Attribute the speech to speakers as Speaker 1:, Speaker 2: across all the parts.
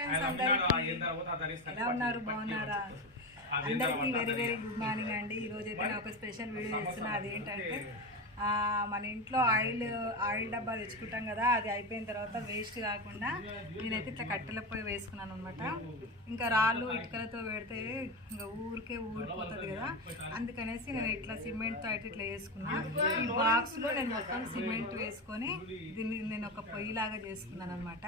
Speaker 1: Friends అందరికి ఎలా ఉన్నారు? బాగున్నారా? అందరికీ వెరీ వెరీ గుడ్ మార్నింగ్ అండి. ఈ రోజు అయితే నేను ఒక స్పెషల్ వీడియో చేస్తున్నా. అదేంటంటే మన ఇంట్లో ఆయిల్ ఆయిల్ డబ్బా తెచ్చుకుంటాం కదా అది అయిపోయిన తర్వాత వేస్ట్ కాకుండా నేనైతే ఇట్లా కట్టెల పొయ్యి వేసుకున్నాను అనమాట ఇంకా రాళ్ళు ఇటుకలతో పెడితే ఇంకా ఊరికే ఊడిపోతుంది కదా. అందుకనేసి నేను ఇట్లా సిమెంట్తో అయితే ఇట్లా వేసుకున్నాను ఈ బాక్స్లో నేను మొత్తం సిమెంట్ వేసుకొని దీన్ని నేను ఒక పొయ్యిలాగా చేసుకున్నాను అనమాట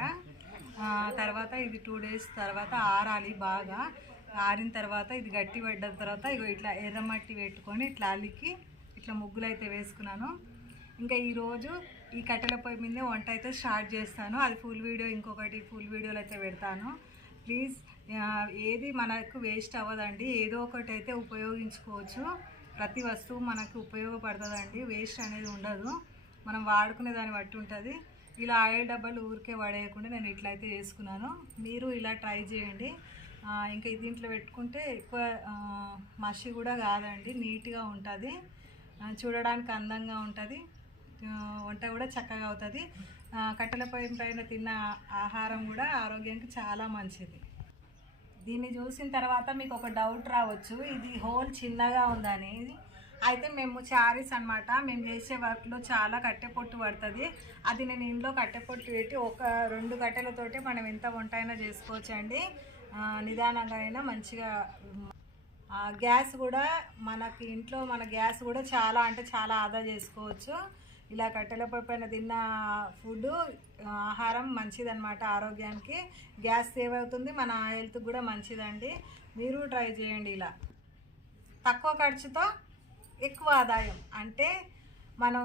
Speaker 1: తర్వాత ఇది టూ డేస్ తర్వాత ఆరాలి బాగా. ఆరిన తర్వాత ఇది గట్టి పడ్డ తర్వాత ఇగో ఇట్లా ఎర్రమట్టి పెట్టుకొని ఇట్లా అలికి ఇట్లా ముగ్గులు అయితే వేసుకున్నాను. ఇంకా ఈరోజు ఈ కట్టెల పొయ్యి మీదే వంట అయితే స్టార్ట్ చేస్తాను. అది ఫుల్ వీడియో ఇంకొకటి ఫుల్ వీడియోలు అయితే పెడతాను. ప్లీజ్ ఏది మనకు వేస్ట్ అవ్వదండి. ఏదో ఒకటి అయితే ఉపయోగించుకోవచ్చు. ప్రతి వస్తువు మనకు ఉపయోగపడుతుందండి. వేస్ట్ అనేది ఉండదు. మనం వాడుకునే దాన్ని బట్టి ఉంటుంది. ఇలా ఆయిల్ డబ్బాలు ఊరికే పడేయకుండా నేను ఇట్లా అయితే చేసుకున్నాను. మీరు ఇలా ట్రై చేయండి. ఇంకా దీంట్లో పెట్టుకుంటే ఎక్కువ మసి కూడా కాదండి. నీట్గా ఉంటుంది. చూడడానికి అందంగా ఉంటుంది. వంట కూడా చక్కగా అవుతుంది. కట్టెల పొయ్యి పైన తిన్న ఆహారం కూడా ఆరోగ్యానికి చాలా మంచిది. దీన్ని చూసిన తర్వాత మీకు ఒక డౌట్ రావచ్చు. ఇది హోల్ చిన్నగా ఉందని అయితే మేము చారీస్ అన్నమాట మేము చేసే వర్క్లో చాలా కట్టె పొట్టు పడుతుంది. అది నేను ఇంట్లో కట్టె పొట్టు పెట్టి ఒక రెండు కట్టెలతోటి మనం ఎంత వంట అయినా చేసుకోవచ్చు అండి నిదానంగా అయినా మంచిగా గ్యాస్ కూడా మనకి ఇంట్లో మన గ్యాస్ కూడా చాలా అంటే చాలా ఆదా చేసుకోవచ్చు. ఇలా కట్టెల పొయ్యి పైన తిన్న ఫుడ్ ఆహారం మంచిదన్నమాట ఆరోగ్యానికి. గ్యాస్ సేవ్ అవుతుంది మన హెల్త్ కూడా మంచిదండి. మీరు ట్రై చేయండి ఇలా. తక్కువ ఖర్చుతో ఎక్కువ ఆదాయం. అంటే మనం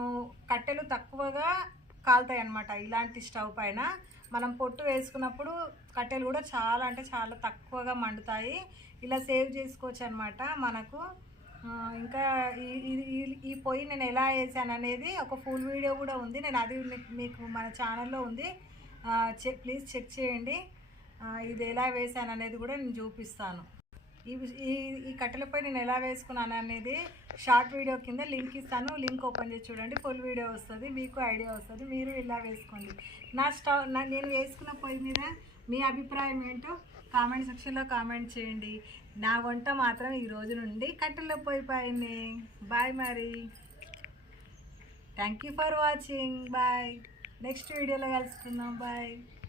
Speaker 1: కట్టెలు తక్కువగా కాలుతాయి అన్నమాట ఇలాంటి స్టవ్ పైన. మనం పొట్టు వేసుకున్నప్పుడు కట్టెలు కూడా చాలా అంటే చాలా తక్కువగా మండుతాయి. ఇలా సేవ్ చేసుకోవచ్చు అనమాట మనకు. ఇంకా ఈ ఈ- పొయ్యి నేను ఎలా వేసాను అనేది ఒక ఫుల్ వీడియో కూడా ఉంది. నేను అది మీకు మన ఛానల్లో ఉంది. చెక్ ప్లీజ్ చెక్ చేయండి. ఇది ఎలా వేసాను అనేది కూడా నేను చూపిస్తాను. ఈ ఈ కట్టెలపై నేను ఎలా వేసుకున్నాను అనేది షార్ట్ వీడియో కింద లింక్ ఇస్తాను. లింక్ ఓపెన్ చేసి చూడండి. ఫుల్ వీడియో వస్తుంది. మీకు ఐడియా వస్తుంది. మీరు ఇలా వేసుకోండి. నా స్టవ్ నా నేను వేసుకున్న పొయ్యి మీద మీ అభిప్రాయం ఏంటో కామెంట్ సెక్షన్లో కామెంట్ చేయండి. నా వంట మాత్రం ఈ రోజు నుండి కట్టెల పొయ్యి పైన. బాయ్ మరి. Thank you for watching bye next వీడియోలో కలుసుకుందాం. బాయ్